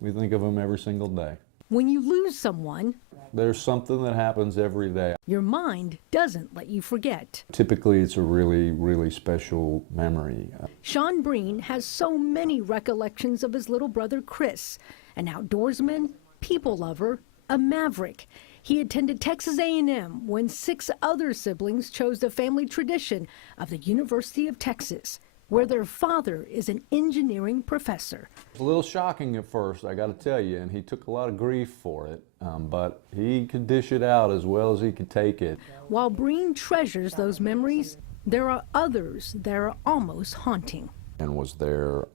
We think of them every single day. When you lose someone, There's something that happens every day. your mind doesn't let you forget. Typically, it's a really, really special memory. Sean Breen has so many recollections of his little brother Chris, an outdoorsman, people lover, a maverick. He attended Texas A&M when 6 other siblings chose the family tradition of the University of Texas, where their father is an engineering professor. It was a little shocking at first, I got to tell you, and he took a lot of grief for it, but he could dish it out as well as he could take it. While Breen treasures those memories, there are others that are almost haunting. And was there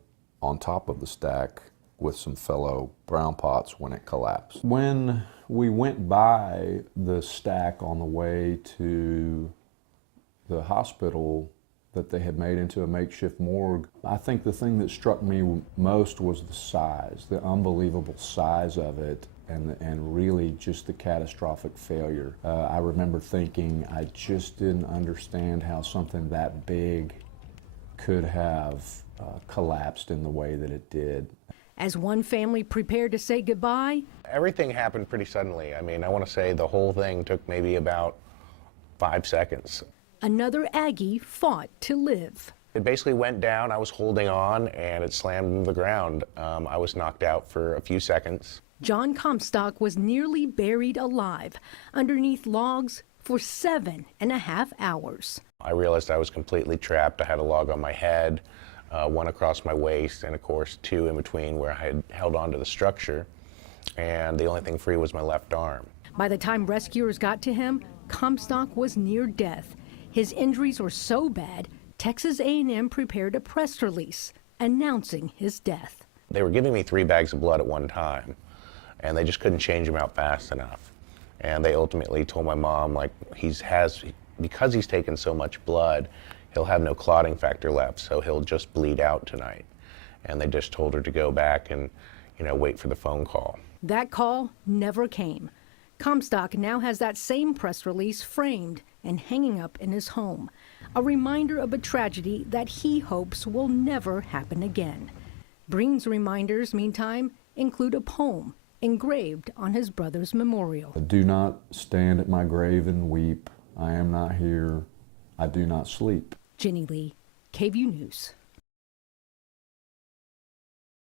on top of the stack with some fellow brown pots when it collapsed. When we went by the stack on the way to the hospital that they had made into a makeshift morgue, I think the thing that struck me most was the size, the unbelievable size of it, and really just the catastrophic failure. I remember thinking I just didn't understand how something that big could have collapsed in the way that it did. As one family prepared to say goodbye, everything happened pretty suddenly. I mean, I want to say the whole thing took maybe about 5 seconds. another Aggie fought to live. It basically went down, I was holding on, and it slammed into the ground. I was knocked out for a few seconds. John Comstock was nearly buried alive underneath logs for 7.5 hours. I realized I was completely trapped. I had a log on my head, one across my waist, and of course 2 in between where I had held onto the structure, and the only thing free was my left arm. By the time rescuers got to him, Comstock was near death. His injuries were so bad, Texas A&M prepared a press release announcing his death. They were giving me 3 bags of blood at one time, and they just couldn't change him out fast enough. And they ultimately told my mom, like, because he's taken so much blood, he'll have no clotting factor left, so he'll just bleed out tonight. And they just told her to go back and, wait for the phone call. That call never came. Comstock now has that same press release framed and hanging up in his home, a reminder of a tragedy that he hopes will never happen again. Breen's reminders, meantime, include a poem engraved on his brother's memorial. Do not stand at my grave and weep. I am not here. I do not sleep. Jenni Lee, KVUE News.